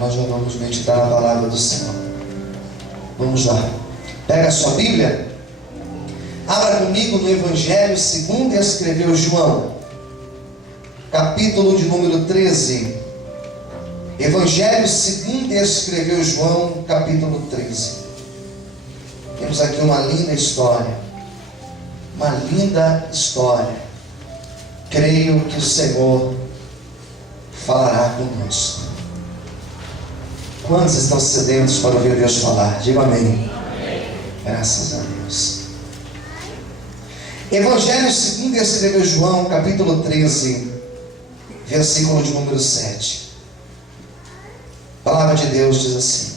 nós já vamos meditar na palavra do Senhor. Vamos lá. Pega a sua Bíblia. Abra comigo no Evangelho segundo escreveu João, capítulo de número 13. Evangelho segundo escreveu João, capítulo 13. Temos aqui uma linda história. Uma linda história. Creio que o Senhor falará conosco. Quantos estão sedentos para ouvir Deus falar? Diga amém. Amém. Graças a Deus. Evangelho segundo escreveu João, capítulo 13, versículo de número 7. A palavra de Deus diz assim: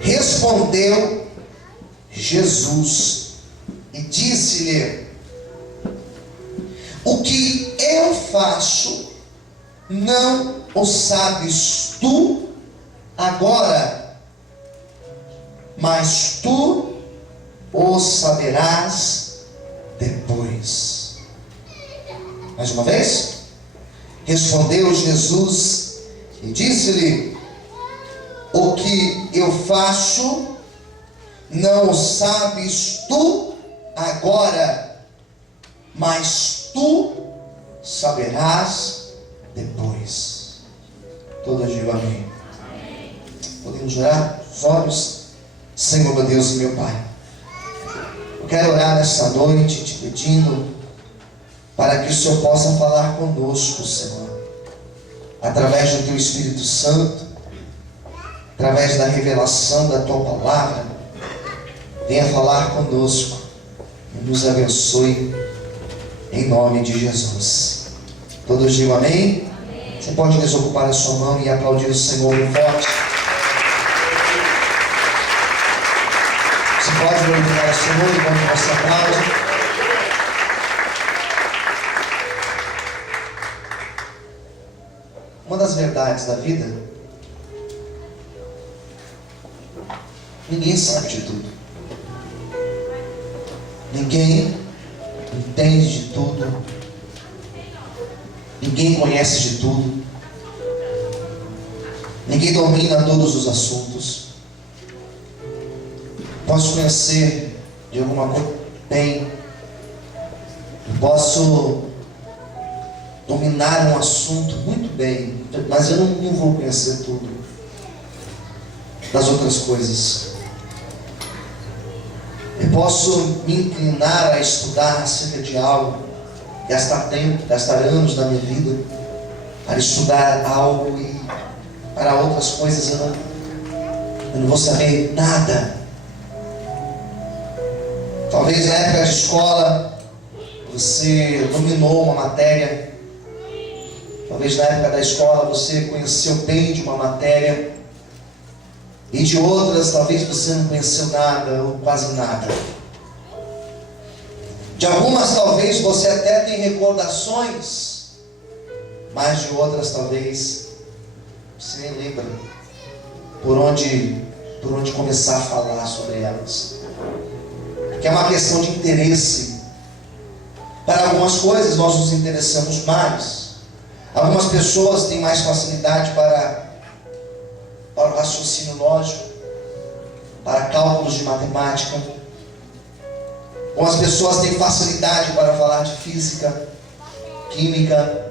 respondeu Jesus e disse-lhe: o que eu faço, não o sabes tu agora, mas tu o saberás depois. Mais uma vez. Respondeu Jesus e disse-lhe: o que eu faço, não o sabes tu agora, mas tu saberás depois. Todos digam amém. Podemos orar os olhos? Senhor, meu Deus e meu Pai, eu quero orar nessa noite te pedindo para que o Senhor possa falar conosco, Senhor, através do Teu Espírito Santo, através da revelação da Tua Palavra. Venha falar conosco e nos abençoe em nome de Jesus. Todos digam amém? Amém. Você pode desocupar a sua mão e aplaudir o Senhor bem forte. Você pode glorificar o Senhor enquanto você aplaude. Uma das verdades da vida: ninguém sabe de tudo, ninguém entende de tudo, ninguém conhece de tudo, ninguém domina todos os assuntos. Posso conhecer de alguma coisa bem, eu posso dominar um assunto muito bem, mas eu não vou conhecer tudo das outras coisas. Eu posso me inclinar a estudar acerca de algo, gastar tempo, gastar anos da minha vida para estudar algo, e para outras coisas eu não vou saber nada. Talvez na época de escola você dominou uma matéria. Talvez na época da escola você conheceu bem de uma matéria, e de outras talvez você não conheceu nada ou quase nada. De algumas talvez você até tem recordações, mas de outras talvez você nem lembra por onde começar a falar sobre elas. Porque é uma questão de interesse. Para algumas coisas nós nos interessamos mais. Algumas pessoas têm mais facilidade para o raciocínio lógico, para cálculos de matemática. Algumas pessoas têm facilidade para falar de física, química.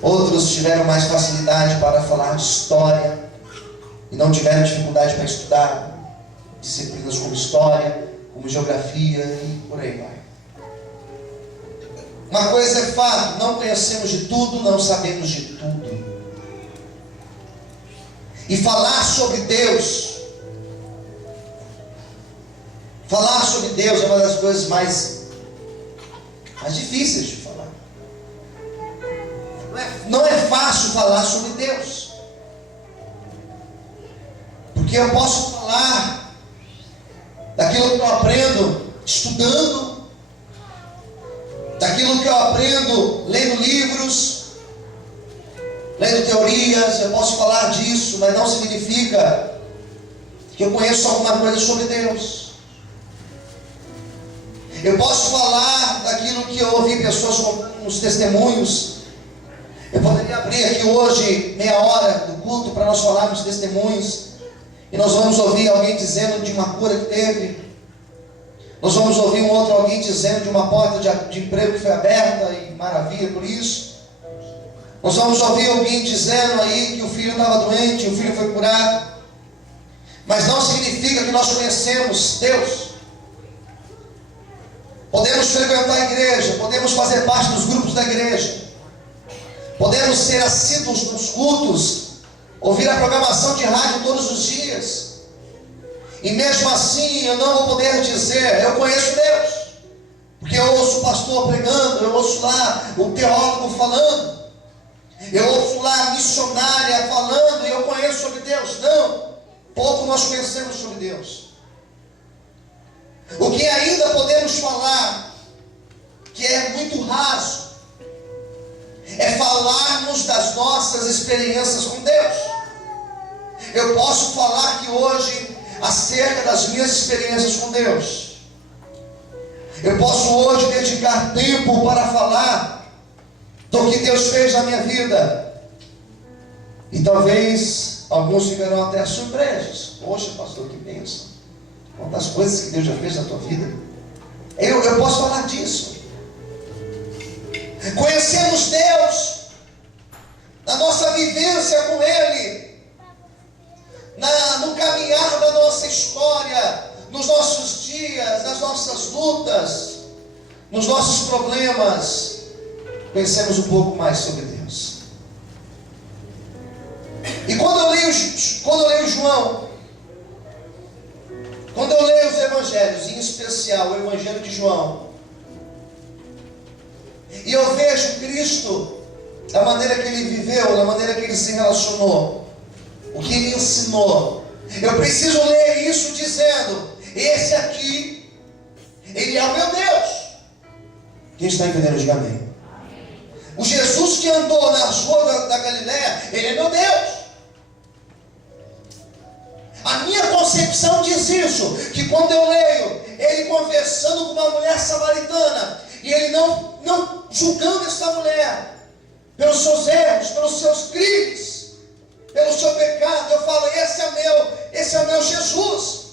Outros tiveram mais facilidade para falar de história e não tiveram dificuldade para estudar disciplinas como história, como geografia e por aí vai. Uma coisa é fato: não conhecemos de tudo, não sabemos de tudo. E falar sobre Deus é uma das coisas mais difíceis de falar. Não é fácil falar sobre Deus, porque eu posso falar daquilo que eu aprendo estudando, daquilo que eu aprendo lendo livros, lendo teorias. Eu posso falar disso, mas não significa que eu conheço alguma coisa sobre Deus. Eu posso falar daquilo que eu ouvi pessoas com os testemunhos. Eu poderia abrir aqui hoje meia hora do culto para nós falarmos testemunhos, e nós vamos ouvir alguém dizendo de uma cura que teve, nós vamos ouvir um outro alguém dizendo de uma porta de emprego que foi aberta, e maravilha por isso. Nós vamos ouvir alguém dizendo aí que o filho estava doente, o filho foi curado. Mas não significa que nós conhecemos Deus. Podemos frequentar a igreja, podemos fazer parte dos grupos da igreja, podemos ser assíduos nos cultos, ouvir a programação de rádio todos os dias, e mesmo assim eu não vou poder dizer, eu conheço Deus, porque eu ouço o pastor pregando, eu ouço lá o teólogo falando, eu ouço lá a missionária falando, e eu conheço sobre Deus. Não, pouco nós conhecemos sobre Deus. O que ainda podemos falar, que é muito raso, é falarmos das nossas experiências com Deus. Eu posso falar que hoje acerca das minhas experiências com Deus. Eu posso hoje dedicar tempo para falar do que Deus fez na minha vida. E talvez alguns ficarão até surpresos. Poxa, pastor, que bênção. Quantas coisas que Deus já fez na tua vida. Eu posso falar disso. Conhecemos Deus na nossa vivência com Ele, no caminhar da nossa história, nos nossos dias, nas nossas lutas, nos nossos problemas. Conhecemos um pouco mais sobre Deus. E quando eu leio João, quando eu leio os evangelhos, em especial o evangelho de João, e eu vejo Cristo, da maneira que Ele viveu, da maneira que Ele se relacionou, o que Ele ensinou, eu preciso ler isso dizendo, esse aqui, Ele é o meu Deus. Quem está entendendo, diga amém. O Jesus que andou nas ruas da Galileia, Ele é meu Deus. A minha concepção diz isso, que quando eu leio Ele conversando com uma mulher samaritana, e Ele não julgando essa mulher pelos seus erros, pelos seus crimes, pelo seu pecado, eu falo, esse é o meu Jesus.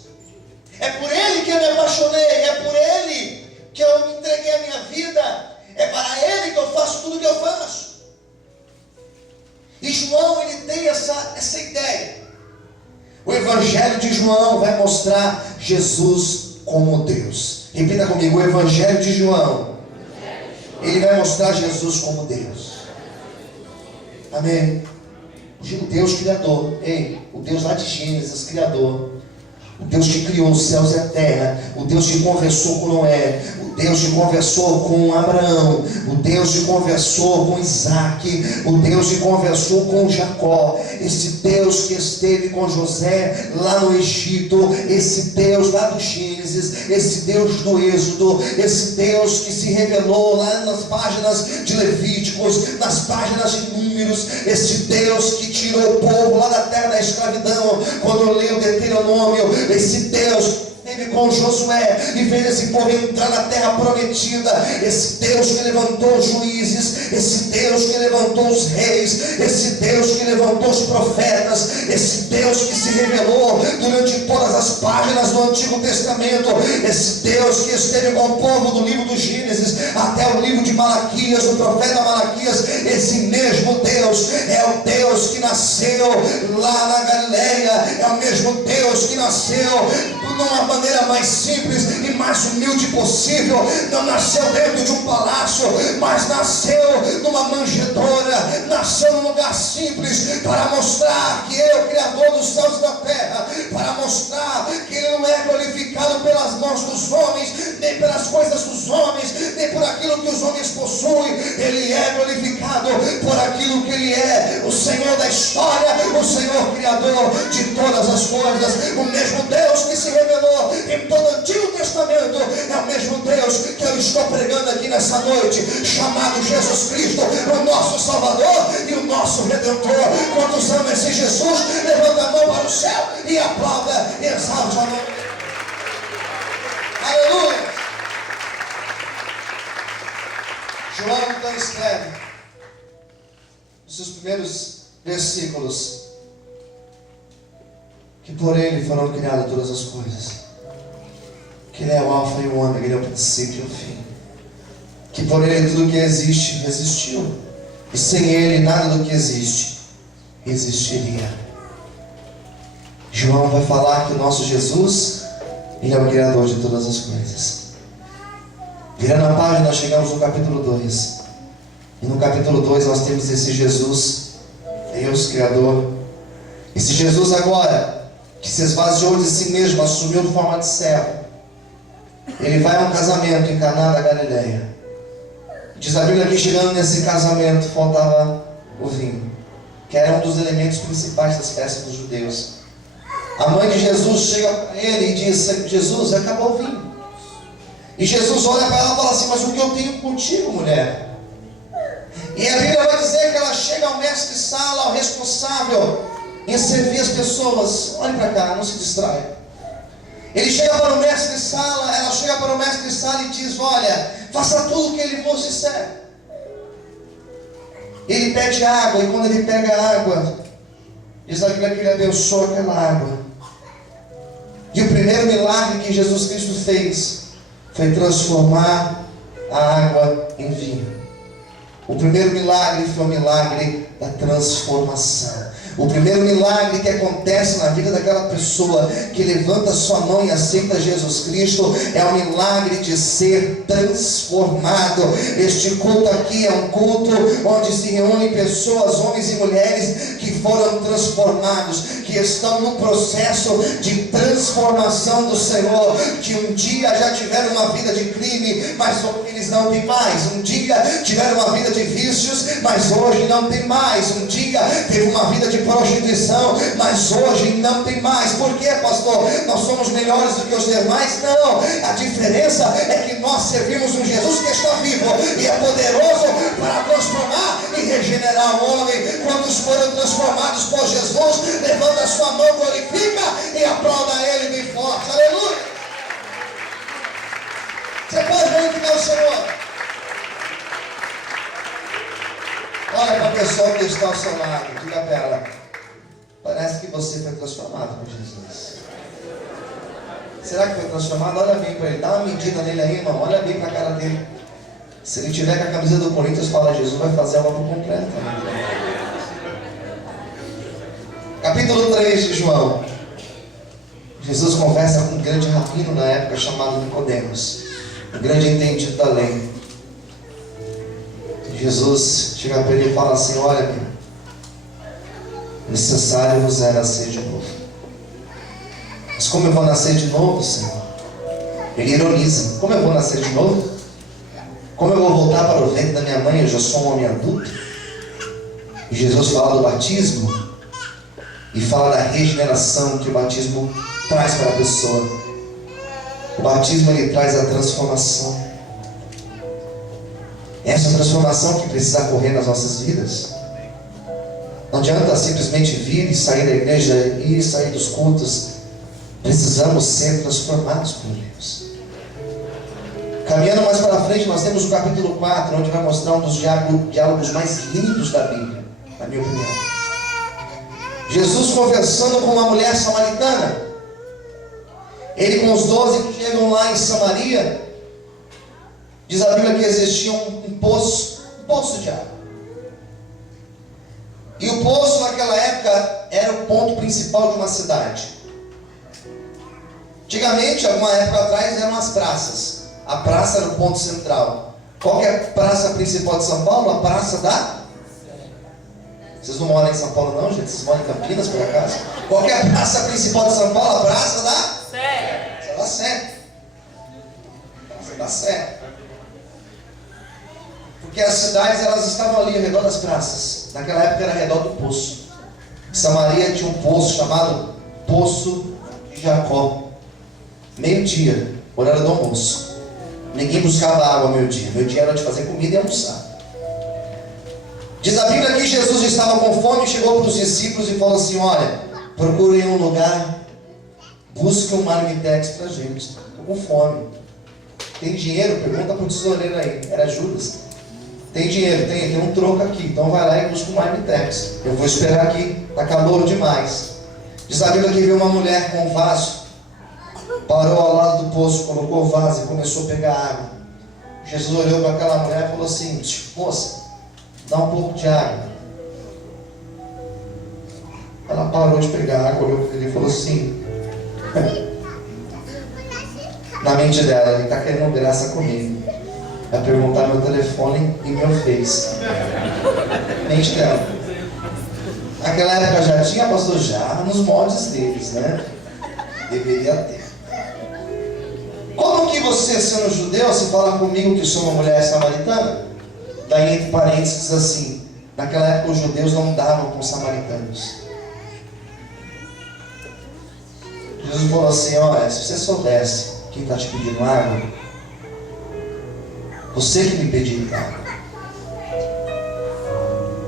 É por Ele que eu me apaixonei, é por Ele que eu me entreguei a minha vida, é para Ele que eu faço tudo o que eu faço. E João, ele tem essa ideia. O Evangelho de João vai mostrar Jesus como Deus. Repita comigo, o Evangelho de João, ele vai mostrar Jesus como Deus. Amém. O Deus Criador, o Deus lá de Gênesis, Criador, o Deus que criou os céus e a terra, o Deus que conversou com Noé, o Deus que conversou com Abraão, o Deus que conversou com Isaac, o Deus que conversou com Jacó, esse Deus que esteve com José lá no Egito, esse Deus lá do Gênesis, esse Deus do Êxodo, esse Deus que se revelou lá nas páginas de Levíticos, nas páginas de Números, esse Deus que tirou o povo lá da terra da escravidão, quando eu leio o Deuteronômio, esse Deus teve com Josué e fez esse povo entrar na terra prometida, esse Deus que levantou os juízes, esse Deus que levantou os reis, esse Deus que levantou os profetas, esse Deus que se revelou durante todas as páginas do Antigo Testamento, esse Deus que esteve com o povo do livro do Gênesis até o livro de Malaquias, do profeta Malaquias. Esse mesmo Deus é o Deus que nasceu lá na Galileia, é o mesmo Deus que nasceu de uma maneira mais simples e mais humilde possível. Não nasceu dentro de um palácio, mas nasceu numa manjedoura, nasceu num lugar simples, para mostrar que Ele é o Criador dos céus e da terra, para mostrar que Ele não é glorificado pelas mãos dos homens, nem pelas coisas dos homens, nem por aquilo que os homens possuem. Ele é glorificado por aquilo que Ele é, o Senhor da história, o Senhor Criador de todas as coisas, o mesmo Deus que se revelou em todo o Antigo Testamento, é o mesmo Deus que eu estou pregando aqui nessa noite, chamado Jesus Cristo, o nosso Salvador e o nosso Redentor. Quantos amam esse Jesus? Levanta a mão para o céu e aplauda e exalte a mão. Aleluia. João então escreve nos seus primeiros versículos, que por Ele foram criadas todas as coisas, que Ele é o alfa e o ômega, Ele é o princípio e o fim, que por Ele tudo que existe, existiu, e sem Ele nada do que existe, existiria. João vai falar que o nosso Jesus, Ele é o Criador de todas as coisas. Virando a página, nós chegamos no capítulo 2. E no capítulo 2 nós temos esse Jesus, Deus Criador. Esse Jesus agora, que se esvaziou de si mesmo, assumiu forma de servo. Ele vai a um casamento em Caná da Galileia. Diz a Bíblia que chegando nesse casamento faltava o vinho, que era um dos elementos principais das festas dos judeus. A mãe de Jesus chega para ele e diz: Jesus, acabou o vinho. E Jesus olha para ela e fala assim: mas o que eu tenho contigo, mulher? E a Bíblia vai dizer que ela chega ao mestre-sala, ao responsável em servir as pessoas. Olhe para cá, não se distraia. Ele chega para o mestre-sala, ela chega para o mestre-sala e diz: olha, faça tudo o que ele vos disser. Ele pede água, e quando ele pega a água, diz a Bíblia que ele abençoa aquela água. E o primeiro milagre que Jesus Cristo fez foi transformar a água em vinho. O primeiro milagre foi o milagre da transformação. O primeiro milagre que acontece na vida daquela pessoa que levanta sua mão e aceita Jesus Cristo é o milagre de ser transformado. Este culto aqui é um culto onde se reúnem pessoas, homens e mulheres que foram transformados, que estão no processo de transformação do Senhor, que um dia já tiveram uma vida de crime, mas eles não têm mais. Um dia tiveram uma vida de vícios, mas hoje não tem mais. Um dia teve uma vida de prostituição, mas hoje não tem mais. Por quê, pastor? Nós somos melhores do que os demais? Não, a diferença é que nós servimos um Jesus que está vivo e é poderoso para transformar e regenerar o homem. Quantos foram transformados por Jesus? Levanta a sua mão, glorifica e aplauda Ele bem forte. Aleluia! Você pode glorificar o Senhor. Olha para a pessoa que está ao seu lado, diga para ela: parece que você foi transformado por Jesus. Será que foi transformado? Olha bem para ele, dá uma medida nele aí, irmão. Olha bem para a cara dele. Se ele tiver com a camisa do Corinthians, fala: Jesus vai fazer ela por completo. Capítulo 3 de João. Jesus conversa com um grande rabino na época chamado Nicodemos, um grande entendido da lei. Jesus chega para ele e fala assim: olha, meu, necessário vos era nascer de novo. Mas como eu vou nascer de novo, Senhor? Ele ironiza: como eu vou nascer de novo? Como eu vou voltar para o ventre da minha mãe? Eu já sou um homem adulto. E Jesus fala do batismo e fala da regeneração que o batismo traz para a pessoa. O batismo, ele traz a transformação. Essa transformação que precisa ocorrer nas nossas vidas. Não adianta simplesmente vir e sair da igreja, ir e sair dos cultos. Precisamos ser transformados por Deus. Caminhando mais para frente, nós temos o capítulo 4, onde vai mostrar um dos diálogos mais lindos da Bíblia, na minha opinião. Jesus conversando com uma mulher samaritana. Ele com os 12 que chegam lá em Samaria. Diz a Bíblia que existia um poço de água. E o poço naquela época era o ponto principal de uma cidade. Antigamente, alguma época atrás, eram as praças. A praça era o ponto central. Qual que é a praça principal de São Paulo? A praça da... Vocês não moram em São Paulo não, gente? Vocês moram em Campinas, por acaso? Qual que é a praça principal de São Paulo? A praça da... Sé. Praça da Sé. Praça da Sé. Porque as cidades, elas estavam ali ao redor das praças. Naquela época era ao redor do poço. Em Samaria tinha um poço chamado Poço de Jacó. Meio-dia, horário do almoço. Ninguém buscava água ao meio-dia. Meio-dia era de fazer comida e almoçar. Diz a Bíblia que Jesus estava com fome e chegou para os discípulos e falou assim: olha, procurem um lugar, busquem um marmitex para a gente. Estou com fome. Tem dinheiro? Pergunta para o tesoureiro aí. Era Judas. Tem dinheiro? Tem um troco aqui. Então vai lá e busca um marmitex. Eu vou esperar aqui, está calor demais. Diz a Bíblia que veio uma mulher com um vaso, parou ao lado do poço, colocou o vaso e começou a pegar água. Jesus olhou para aquela mulher e falou assim: moça, dá um pouco de água. Ela parou de pegar água, olhou para ele e falou assim, na mente dela, ele está querendo graça comigo. Vai perguntar meu telefone e meu Face. Mente dela. Naquela época já tinha, pastor, já nos moldes deles, né? Deveria ter. Como que você, sendo judeu, você fala comigo que sou uma mulher samaritana? Daí, entre parênteses, assim, naquela época os judeus não davam com os samaritanos. Jesus falou assim: olha, se você soubesse quem está te pedindo água, você que me pediu água.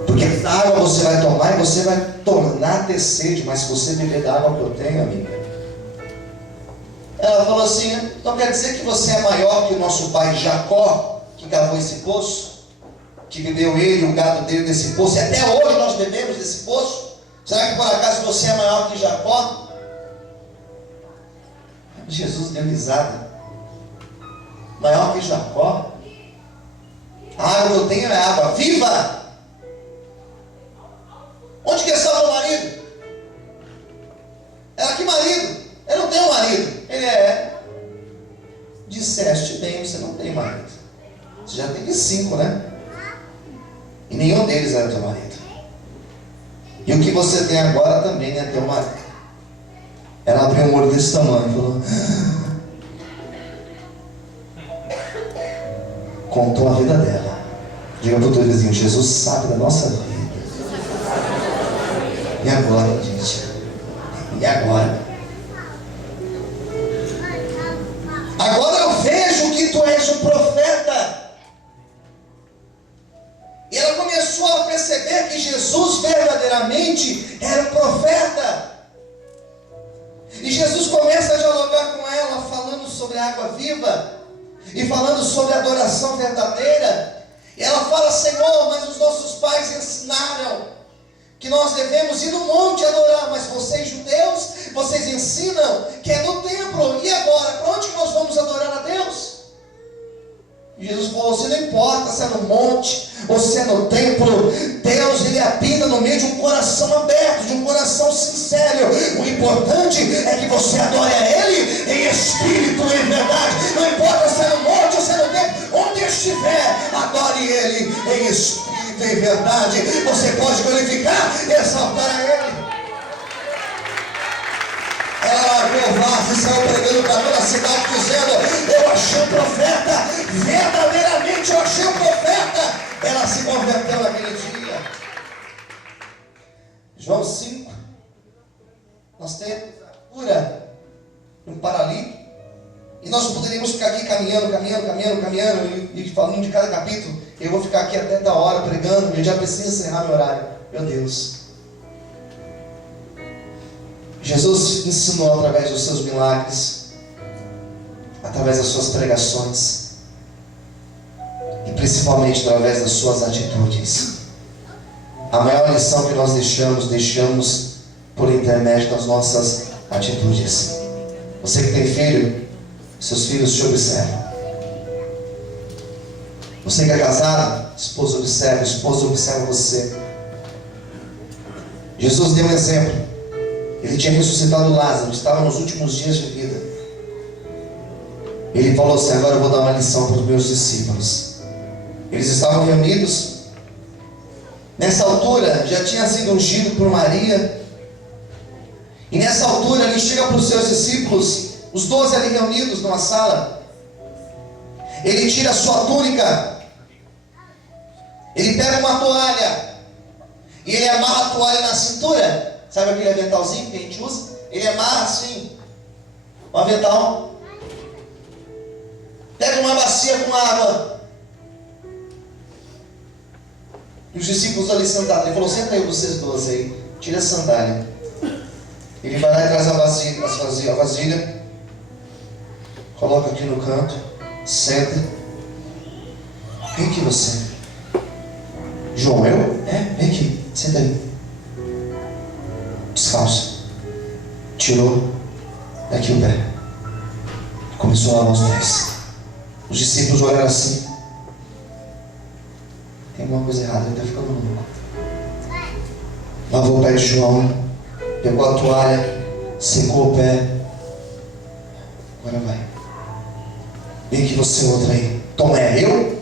Porque a água você vai tomar e você vai tornar a ter sede, mas se você beber da água que eu tenho, amiga. Ela falou assim: então quer dizer que você é maior que o nosso pai Jacó, que cavou esse poço, que bebeu ele e o gado dele desse poço, e até hoje nós bebemos desse poço? Será que por acaso você é maior que Jacó? Jesus deu risada. Maior que Jacó? A água que eu tenho é água viva. Onde que está o meu marido? Ela: que marido? Eu não tenho marido. Ele: disseste bem, você não tem marido. Você já teve 5, né? E nenhum deles era teu marido. E o que você tem agora também é teu marido. Ela abriu um olho desse tamanho e falou: contou a vida dela. Diga para o teu vizinho: Jesus sabe da nossa vida. E agora, gente? E agora? Agora eu vejo que tu és um profeta. E ela começou a perceber que Jesus verdadeiramente era um profeta. E Jesus começa a dialogar com ela, falando sobre a água viva e falando sobre a adoração verdadeira. E ela fala: Senhor, mas os nossos pais ensinaram que nós devemos ir no monte adorar, mas vocês judeus, vocês ensinam que é no templo. E agora, para onde que nós vamos adorar a Deus? E Jesus falou: se não importa se é no monte ou se é no templo, Deus, Ele habita no meio de um coração aberto, de um coração sincero. O importante é que você adore a Ele em espírito e em verdade. Não importa se é no monte ou se é no templo, onde estiver, adore Ele em espírito e em verdade. Você pode glorificar e exaltar a Ele. Ela largou o vaso e saiu pregando para toda a cidade, dizendo: eu achei um profeta, verdadeiramente eu achei um profeta. Ela se converteu naquele dia. João 5, nós temos a cura de um paralítico, e nós poderíamos ficar aqui caminhando e falando de cada capítulo. Eu vou ficar aqui até da hora pregando, eu já preciso encerrar meu horário. Meu Deus, Jesus ensinou através dos seus milagres, através das suas pregações e principalmente através das suas atitudes. A maior lição que nós deixamos por intermédio das nossas atitudes. Você que tem filho, seus filhos te observam. Você que é casado, esposa observa, esposa observa você. Jesus deu um exemplo. Ele tinha ressuscitado Lázaro, estava nos últimos dias de vida. Ele falou assim: agora eu vou dar uma lição para os meus discípulos. Eles estavam reunidos. Nessa altura, já tinha sido ungido por Maria. E nessa altura, ele chega para os seus discípulos, os 12 ali reunidos numa sala. Ele tira a sua túnica. Ele pega uma toalha. E ele amarra a toalha na cintura. Sabe aquele aventalzinho que a gente usa? Ele amarra assim, um avental. Pega uma bacia com água. E os discípulos ali sentados. Ele falou: senta aí vocês 12 aí. Tira a sandália. Ele vai lá e traz a vasilha. Coloca aqui no canto. Senta. Quem que você é? João, eu? Vem aqui, senta aí. Descalço. Tirou daqui o pé. Começou a lavar os pés. Os discípulos olharam assim. Tem alguma coisa errada, ele está ficando louco. Lavou o pé de João. Pegou a toalha. Secou o pé. Agora vai. Vem aqui você, outra aí. Tomé, eu?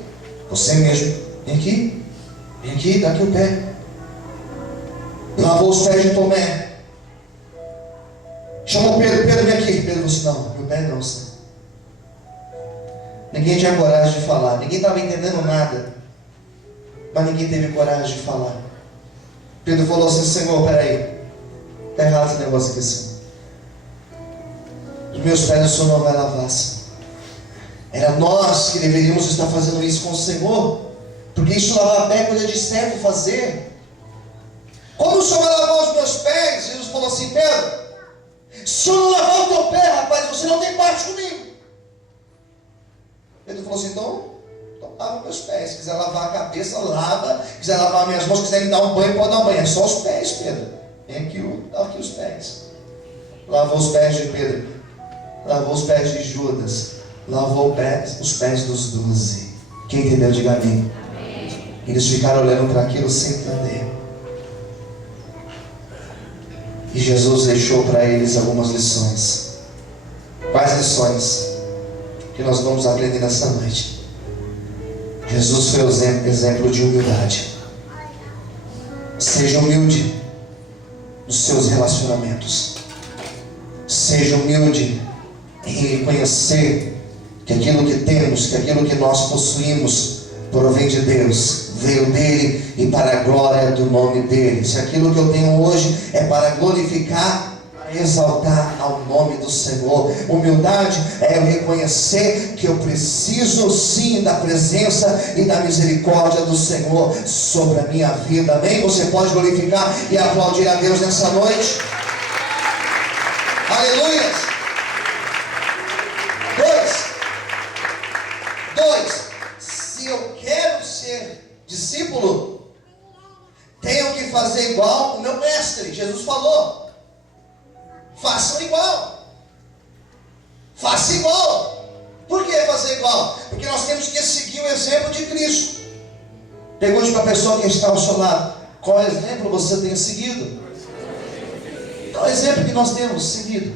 Você mesmo. Vem aqui, dá aqui o pé. Lavou os pés de Tomé. Chamou Pedro, Pedro vem aqui. Pedro disse, não, meu pé não, Senhor. Ninguém tinha coragem de falar, ninguém estava entendendo nada, mas ninguém teve coragem de falar. Pedro falou assim, Senhor, peraí, está errado esse negócio aqui, Senhor. Os meus pés o Senhor não vai lavar, Senhor. Era nós que deveríamos estar fazendo isso com o Senhor, porque isso lavar pé é coisa de servo fazer. Como o Senhor vai lavar os meus pés? Jesus falou assim, Pedro, se eu não lavar o teu pé, rapaz, você não tem parte comigo. Pedro falou assim, então lava meus pés. Se quiser lavar a cabeça, lava. Se quiser lavar minhas mãos, se quiser me dar um banho, pode dar um banho. É só os pés, Pedro. Vem aqui, dá aqui os pés. Lavou os pés de Pedro. Lavou os pés de Judas. Lavou os pés dos 12. Quem entendeu, diga amém. Eles ficaram olhando para aquilo sem entender. E Jesus deixou para eles algumas lições. Quais lições que nós vamos aprender nessa noite? Jesus foi o exemplo de humildade. Seja humilde nos seus relacionamentos. Seja humilde em reconhecer que aquilo que temos, que aquilo que nós possuímos provém de Deus, veio dele e para a glória do nome dele. Se aquilo que eu tenho hoje é para glorificar, para exaltar ao nome do Senhor. Humildade é eu reconhecer que eu preciso sim da presença e da misericórdia do Senhor sobre a minha vida. Amém? Você pode glorificar e aplaudir a Deus nessa noite? Aleluia! Dois. Se eu quero ser discípulo, tenho que fazer igual o meu mestre. Jesus falou, façam igual. Faça igual. Por que fazer igual? Porque nós temos que seguir o exemplo de Cristo. Pergunte para a pessoa que está ao seu lado, qual exemplo você tem seguido? Qual exemplo que nós temos seguido?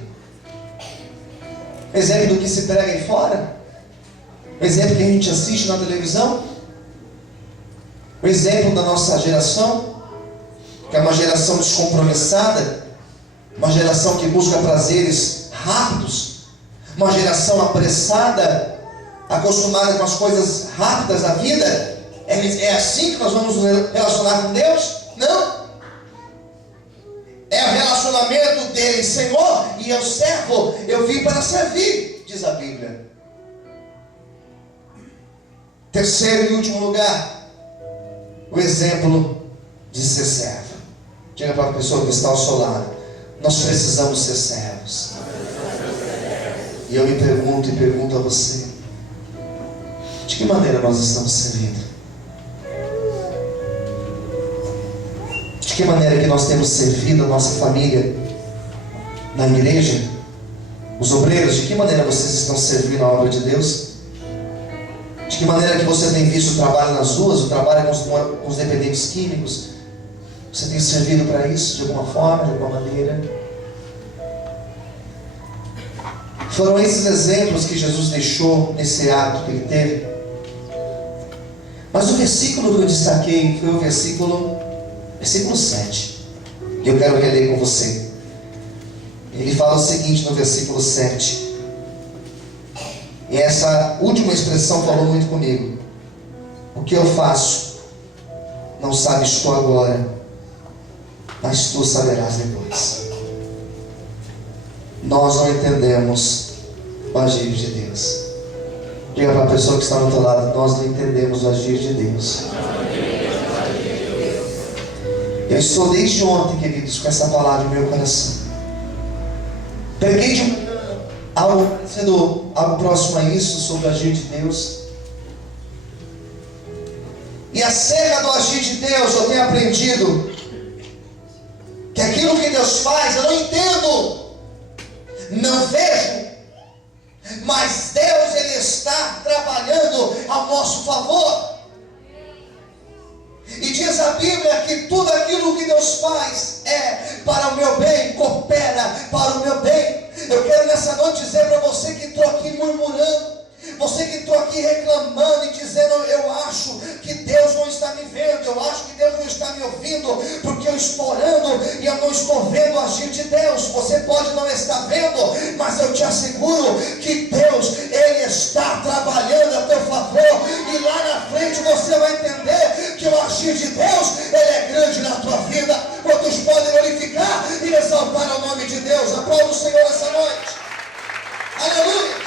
Exemplo do que se prega aí fora? O exemplo que a gente assiste na televisão? O exemplo da nossa geração, que é uma geração descompromissada, uma geração que busca prazeres rápidos, uma geração apressada, acostumada com as coisas rápidas da vida. É assim que nós vamos nos relacionar com Deus? Não. É o relacionamento dele, Senhor, e eu servo, eu vim para servir, diz a Bíblia. Terceiro e último lugar, o exemplo de ser servo. Diga para a pessoa que está ao seu lado, nós precisamos ser servos. E eu me pergunto e pergunto a você, de que maneira nós estamos servindo? De que maneira que nós temos servido a nossa família na igreja? Os obreiros, de que maneira vocês estão servindo a obra de Deus? De que maneira que você tem visto o trabalho nas ruas, o trabalho com os dependentes químicos? Você tem servido para isso de alguma forma, de alguma maneira? Foram esses exemplos que Jesus deixou nesse ato que ele teve. Mas o versículo que eu destaquei foi o versículo 7. E eu quero reler com você. Ele fala o seguinte no versículo 7. E essa última expressão falou muito comigo. O que eu faço, não sabes tu agora, mas tu saberás depois. Nós não entendemos o agir de Deus. Diga para a pessoa que está do outro lado, nós não entendemos o agir de Deus. Eu estou desde ontem, queridos, com essa palavra no meu coração. Preguei de algo próximo a isso, sobre o agir de Deus. E acerca do agir de Deus, eu tenho aprendido que aquilo que Deus faz, eu não entendo, não vejo, mas Deus, Ele está trabalhando ao nosso favor. E diz a Bíblia que tudo aquilo que Deus faz é para o meu bem, coopera para o meu bem. Eu quero nessa noite dizer para você que estou aqui murmurando, você que estou aqui reclamando e dizendo, eu acho que Deus não está me vendo, eu acho que Deus não está me ouvindo, porque eu estou orando e eu não estou vendo o agir de Deus. Você pode não estar vendo, mas eu te asseguro que Deus, Ele está trabalhando a teu favor, e lá na frente você vai entender que o agir de Deus, Ele é grande na tua vida. Quantos podem glorificar e exaltar o nome de Deus? Aplauda o Senhor essa noite. Aleluia.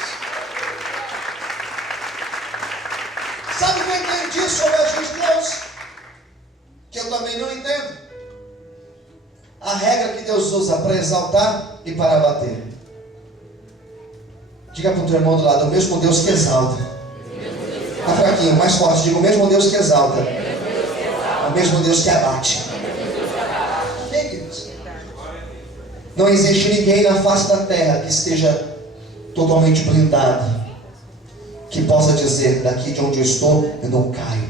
Sabe o que eu entendi sobre o agir de Deus? Que eu também não entendo. A regra que Deus usa para exaltar e para abater. Diga para o teu irmão do lado, o mesmo Deus que exalta. Está fraquinho, mais forte, diga o mesmo Deus que exalta. O mesmo Deus que abate. Não existe ninguém na face da terra que esteja totalmente blindado, que possa dizer, daqui de onde eu estou, eu não caio.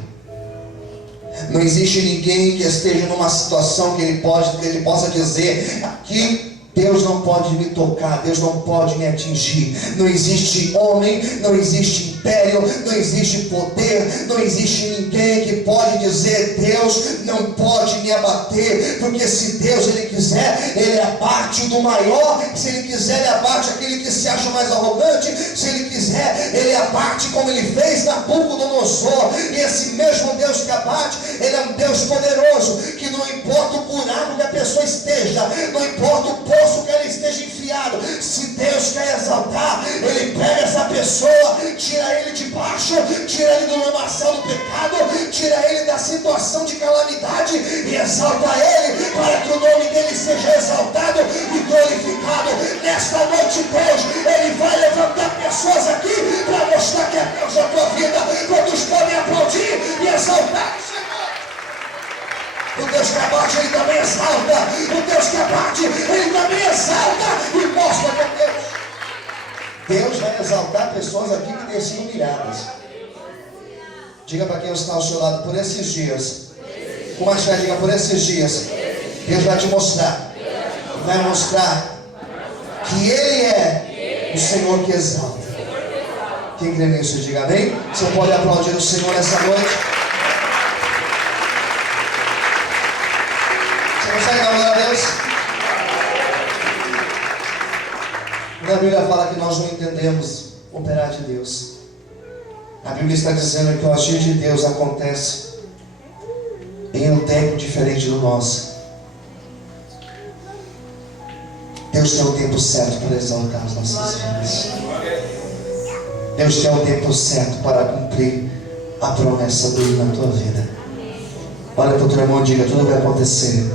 Não existe ninguém que esteja numa situação que ele possa dizer, aqui Deus não pode me tocar, Deus não pode me atingir. Não existe homem, não existe império, não existe poder, não existe ninguém que pode dizer, Deus não pode me abater, porque se Deus Ele quiser, Ele abate o do maior. Se Ele quiser, Ele abate aquele que se acha mais arrogante. Se Ele quiser, Ele abate como Ele fez Nabucodonosor. E esse mesmo Deus que abate, Ele é um Deus poderoso, que não importa o buraco que a pessoa esteja, não importa o poço que ela esteja enfiado, se Deus quer exaltar, Ele pega essa pessoa, tira ele de baixo, tira ele do lamaçal do pecado, tira ele da situação de calamidade e exalta ele, para que o nome dele seja exaltado e glorificado. Nesta noite, Deus, Ele vai levantar pessoas aqui para mostrar que é Deus na tua vida. Quantos podem aplaudir e exaltar o Senhor? O Deus que abate, Ele também exalta. O Deus que abate, Ele também exalta e mostra que é Deus. Deus vai exaltar pessoas aqui que têm sido humilhadas. Diga para quem está ao seu lado, por esses dias, com mais fé, diga, por esses dias, Deus vai te mostrar, vai mostrar que Ele é o Senhor que exalta. Quem crê nisso, diga amém. Você pode aplaudir o Senhor essa noite. Consegue dar glória a Deus? Quando a Bíblia fala que nós não entendemos o operar de Deus, a Bíblia está dizendo que o agir de Deus acontece em um tempo diferente do nosso. Deus tem o tempo certo para exaltar as nossas vidas. Deus tem o tempo certo para cumprir a promessa dele na tua vida. Olha para o teu irmão e diga, tudo vai acontecer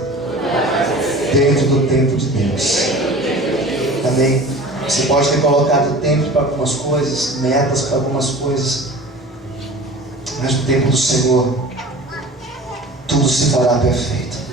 dentro do tempo de Deus. Amém? Você pode ter colocado tempo para algumas coisas, metas para algumas coisas, mas no tempo do Senhor tudo se fará perfeito.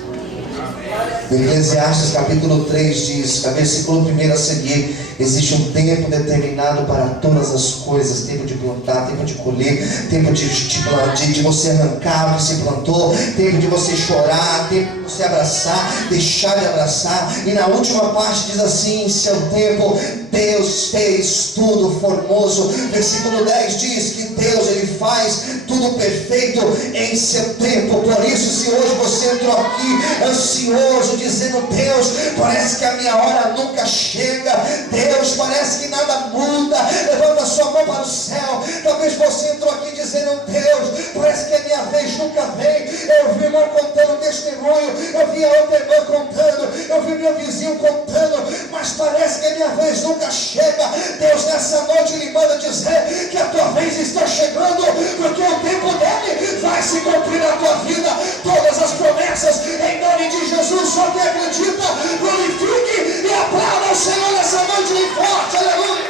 No Eclesiastes capítulo 3 diz, a versículo 1 a seguir, existe um tempo determinado para todas as coisas, tempo de plantar, tempo de colher, tempo de você arrancar o que se plantou, tempo de você chorar, tempo de você abraçar, deixar de abraçar. E na última parte diz assim, em seu tempo Deus fez tudo formoso. Versículo 10 diz que Deus, Ele faz tudo perfeito em seu tempo. Por isso, se hoje você entrou aqui ansioso, dizendo, Deus, parece que a minha hora nunca chega, Deus, parece que nada muda, levanta sua mão para o céu. Talvez você entrou aqui dizendo, Deus, parece que a minha vez nunca vem. Eu vi irmão contando testemunho, eu vi a outra irmã contando, eu vi meu vizinho contando, mas parece que a minha vez nunca chega. Deus, nessa noite Ele manda dizer que a tua vez está chegando, porque o tempo dele vai se cumprir na tua vida. Todas as promessas, em nome de Jesus. Só quem acredita, glorifique e aplauda o Senhor nessa noite bem forte. Aleluia.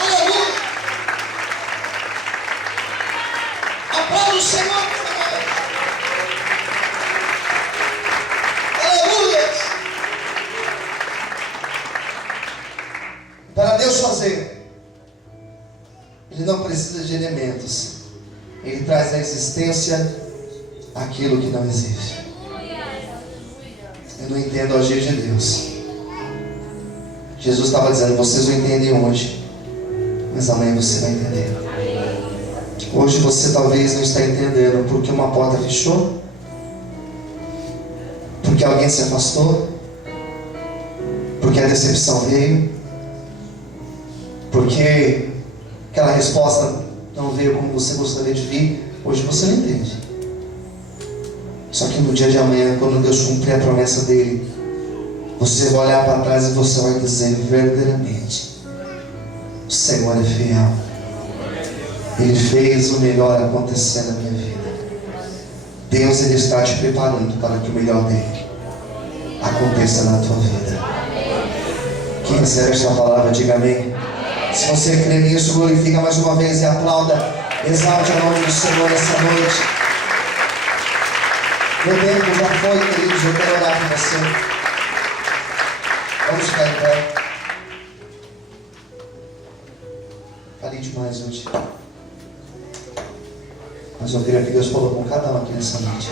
Aleluia. Aplauda o Senhor. da existência aquilo que não existe. Eu não entendo o agir de Deus. Jesus estava dizendo, vocês não entendem hoje, mas amanhã você vai entender. Hoje você talvez não está entendendo porque uma porta fechou, porque alguém se afastou, porque a decepção veio, porque aquela resposta não veio como você gostaria de vir. Hoje você não entende. Só que no dia de amanhã, quando Deus cumprir a promessa dele, você vai olhar para trás e você vai dizer verdadeiramente, o Senhor é fiel. Ele fez o melhor acontecer na minha vida. Deus, Ele está te preparando para que o melhor dele aconteça na tua vida. Quem recebe esta palavra, diga amém. Se você crê nisso, glorifica mais uma vez e aplauda. Exalte o nome do Senhor essa noite. Meu tempo já foi, queridos. Eu quero orar por você. Vamos ficar em pé. Falei demais hoje. Mas eu queria que Deus falou com cada um aqui nessa noite.